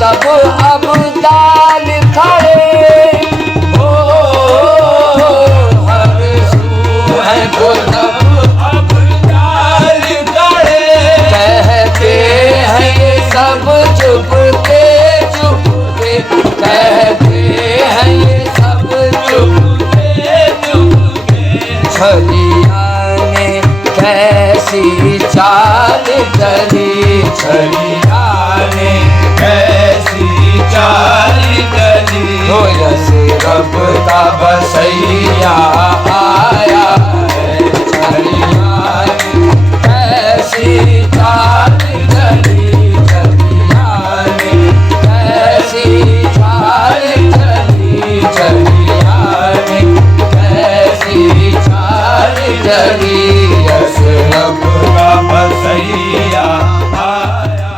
तब अब्दाल खड़े हो, हर सू है वो तब अब्दाल खड़े। कहते हैं ये सब चुपके चुपके, कहते हैं ये सब चुपके चुपके। छलिया ने कैसी चाल चली, छलिया ने कैसी चाल चली। हो यस रब का बसैया आया है, छलिया ने कैसी चाल चली, छलिया ने कैसी चाल चली, छलिया ने कैसी चाल चली। यस रब का बसैया आया।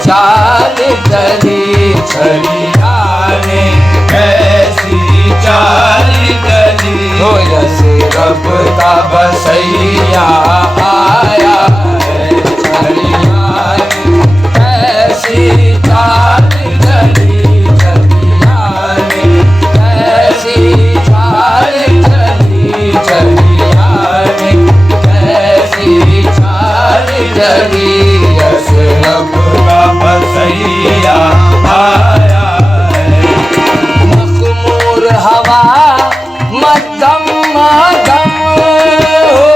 चाल चली छलिया ने कैसी चाल चली हो यस रब का बसैया आया है छलिया ने कैसी चाल चली छलिया ने कैसी चाल चली छलिया ने कैसी चाल चली यस रब बसैया आया है मखमूर हवा मध्यम मध्यम हो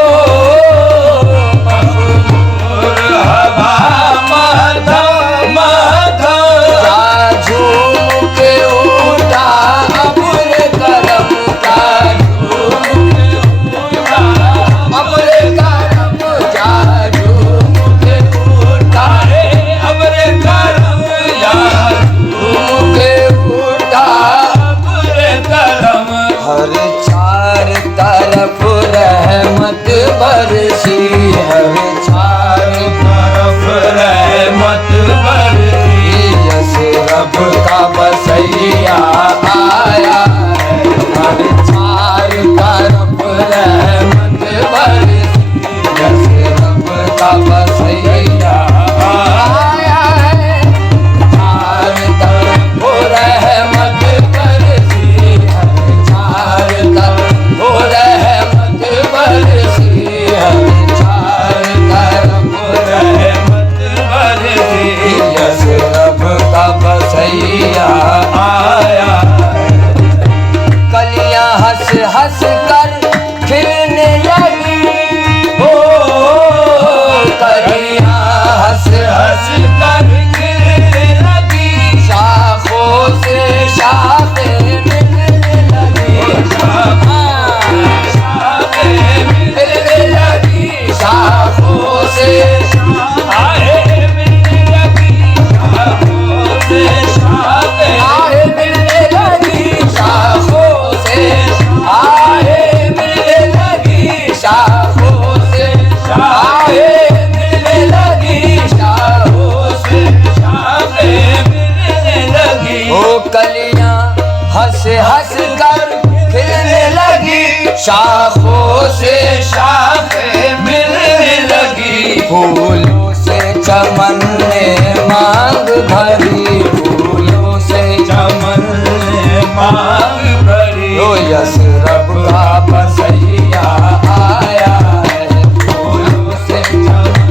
शाखें मिलने लगी, शाखों से शाखें मिलने लगी। ओ कलियां हंस हंस कर खिलने लगी, शाखों से शाखें मिलने लगी। फूलों से चमन ने मांग भरी, फूलों से चमन ने मांग भरी। ओ यस रब का बसैया आया है, फूलों से चमन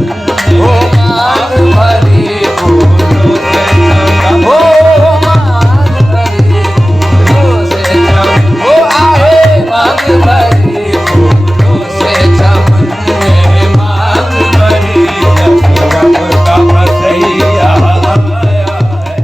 ने मांग भरी, फूलों से चमन ओ मांग भरी, फूलों से चमन ओ आए मांग भरी, फूलों से चमन ने मांग भरी। रब का बसैया आया है।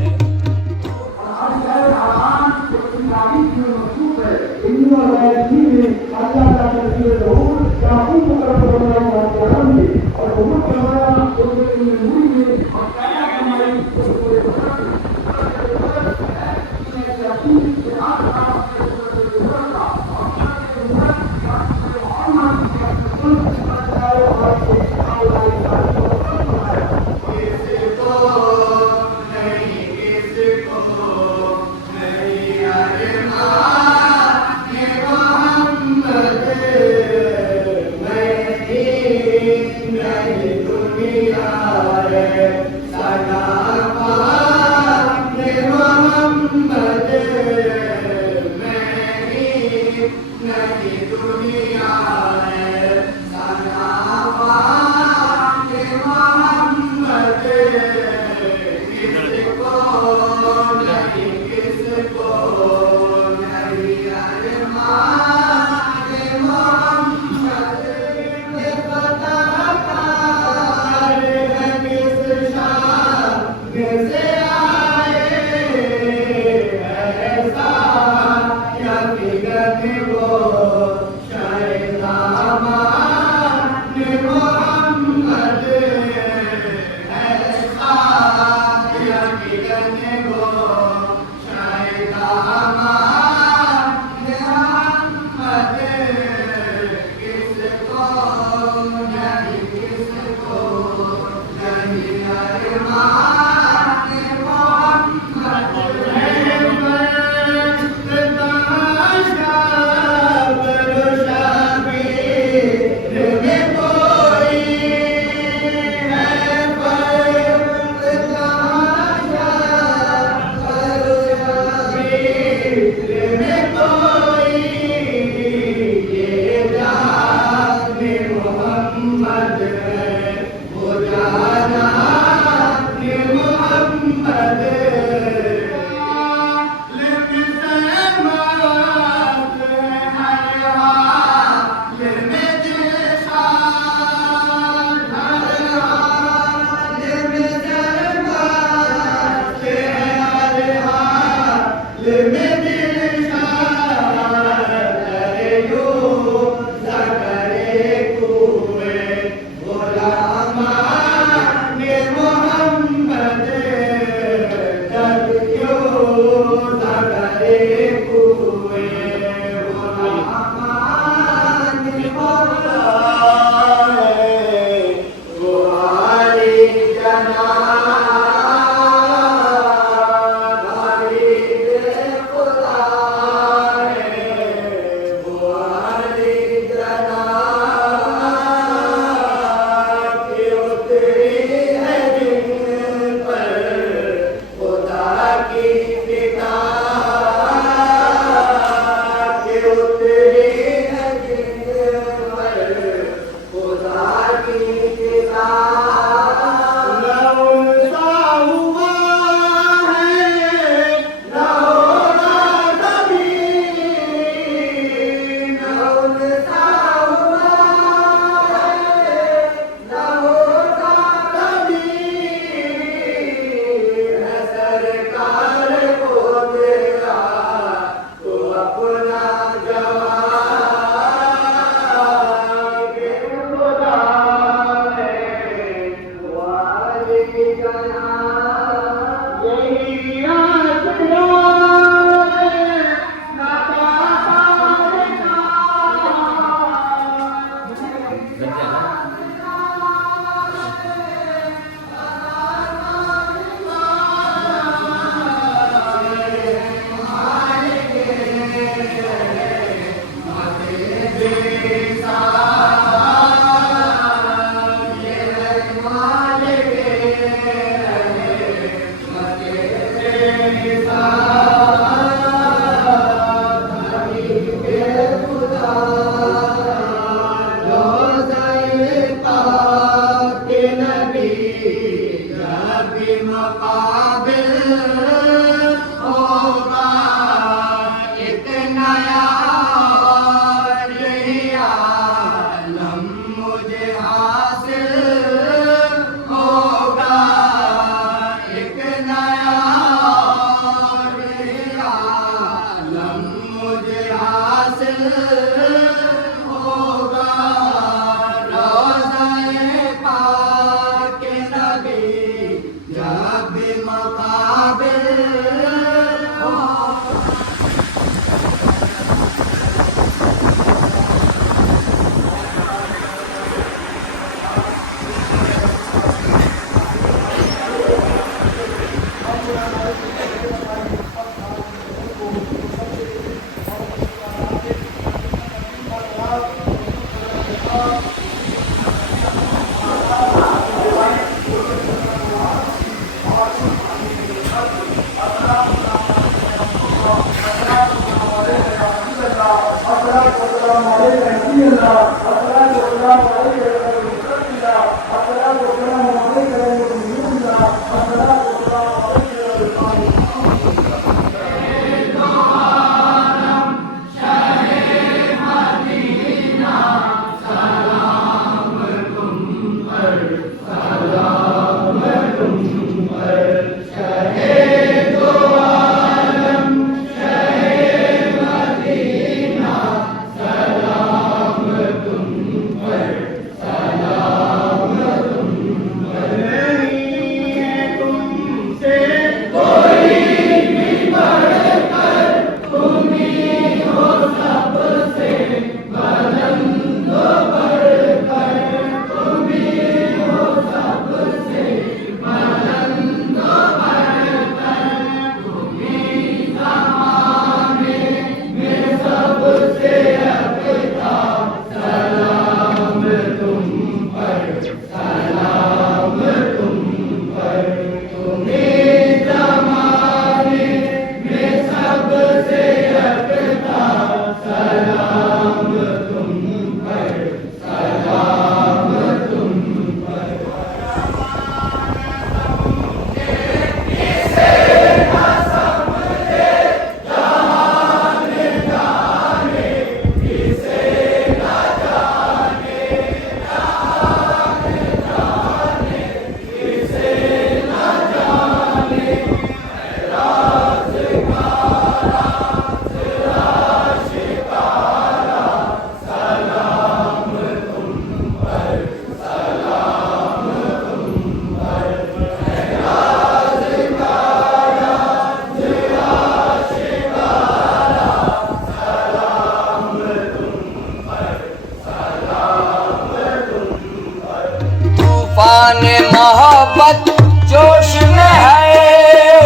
मोहब्बत जोश में है,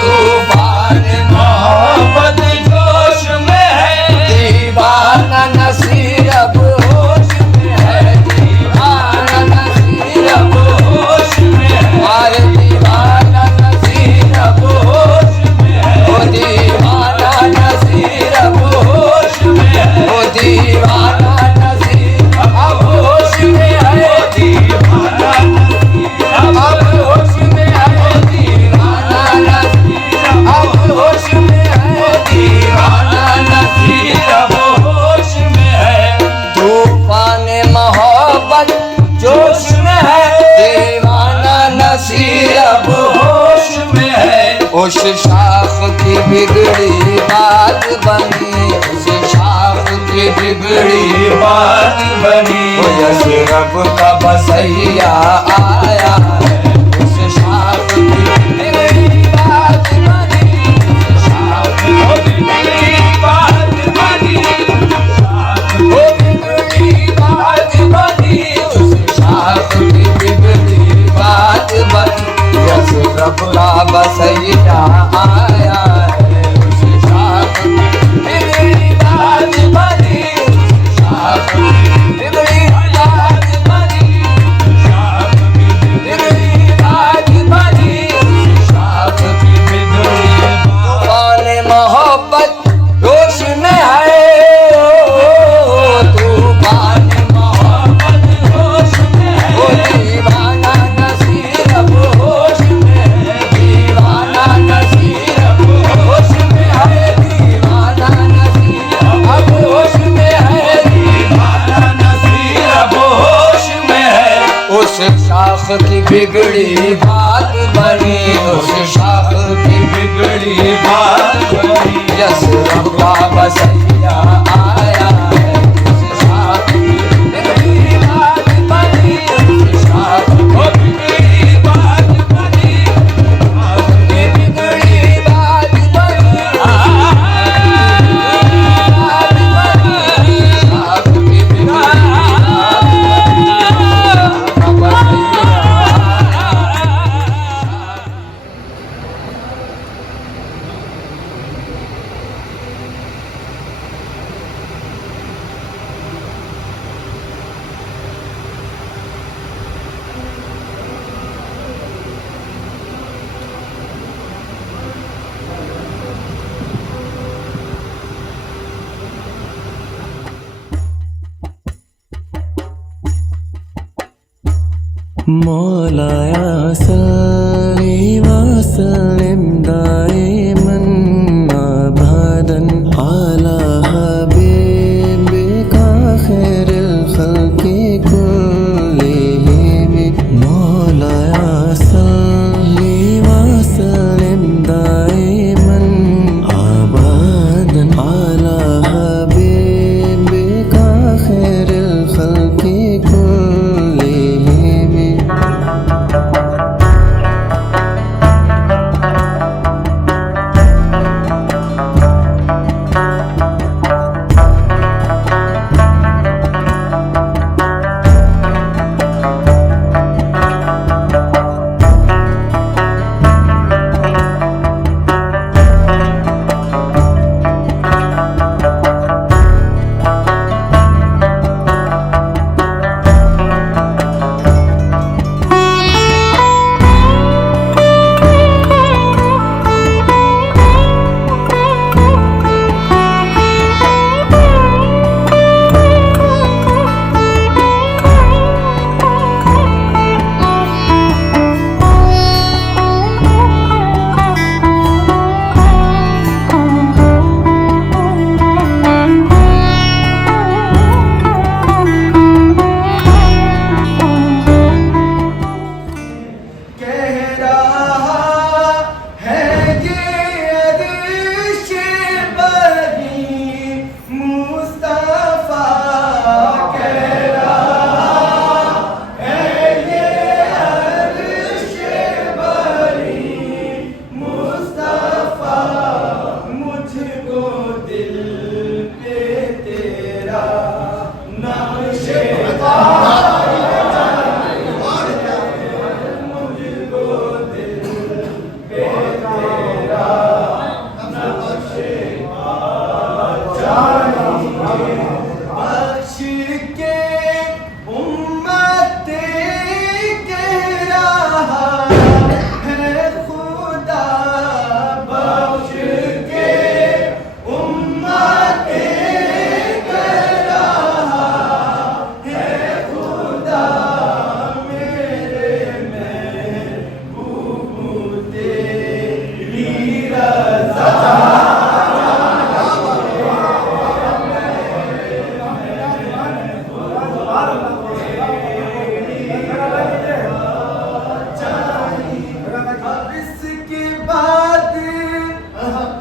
तूफान मोहब्बत जोश में है, दीवाना नसीर अब होश में है, दीवाना नसीर अब होश में है, हमारे दीवाना नसीर अब होश में है, वो दीवाना नसीर अब होश में है, वो दीवाना नसीर अब होश में है, दीवाना अब होश में है, दीवाना नसीर अब होश में है, दीवाना नसीर अब होश में है, तूफान मोहब्बत जोश में है, दीवाना नसीर अब होश में है। उस शाख की बिगड़ी बात बनी, उस शाख की बिगड़ी बात बनी, यस रब का बसैया आया है, उस शाख की बिगड़ी बात बनी, उस शाख की बिगड़ी बात बनी, वो बिगड़ी बात बनी, उस शाख की बिगड़ी बात बनी, यस रब का बसैया आया है, उस शाख की बिगड़ी बात बनी, उस शाख की बिगड़ी बात बनी, शाख की बिगड़ी उस शाख की बिगड़ी बात बनी, उस शाख की बिगड़ी बात बनी। यस रब्बा बसैया आया है, उस शाख की बिगड़ी बात बनी, उस शाख की बिगड़ी बात बनी, शाख की बिगड़ी बात बनी, शाख की बिगड़ी मौलाया सल्ली व सल्लिम दाइमन अबदन अला हबीबिका खैरिल खल्क़ि कुल्लिहिम। मौलाया सल्ली व सल्लिम दाइमन अबदन अला हबीबिका खैरिल खल्क़ि कुल्लिहिम।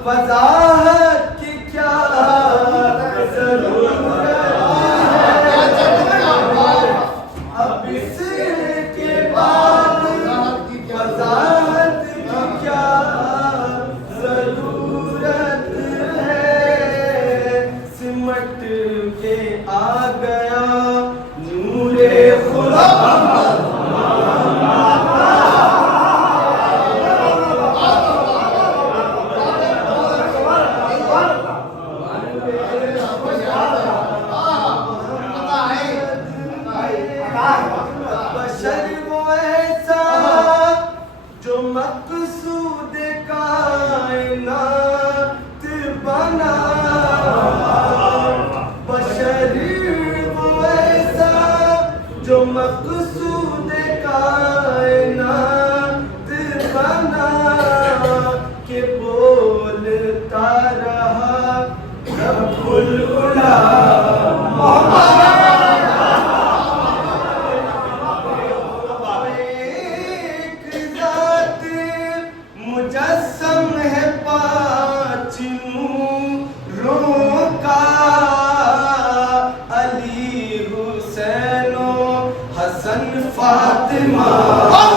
वजाहत की क्या ज़रूरत है, अब इसके बाद वजाहत की क्या ज़रूरत है। सिमट के आ गया नूरे खुदा मक़सूद कायनात बना, बशर वो ऐसा जो मक़सूद कायनात बना, के बोलता रहा रब्बुल उला हसन फातिमा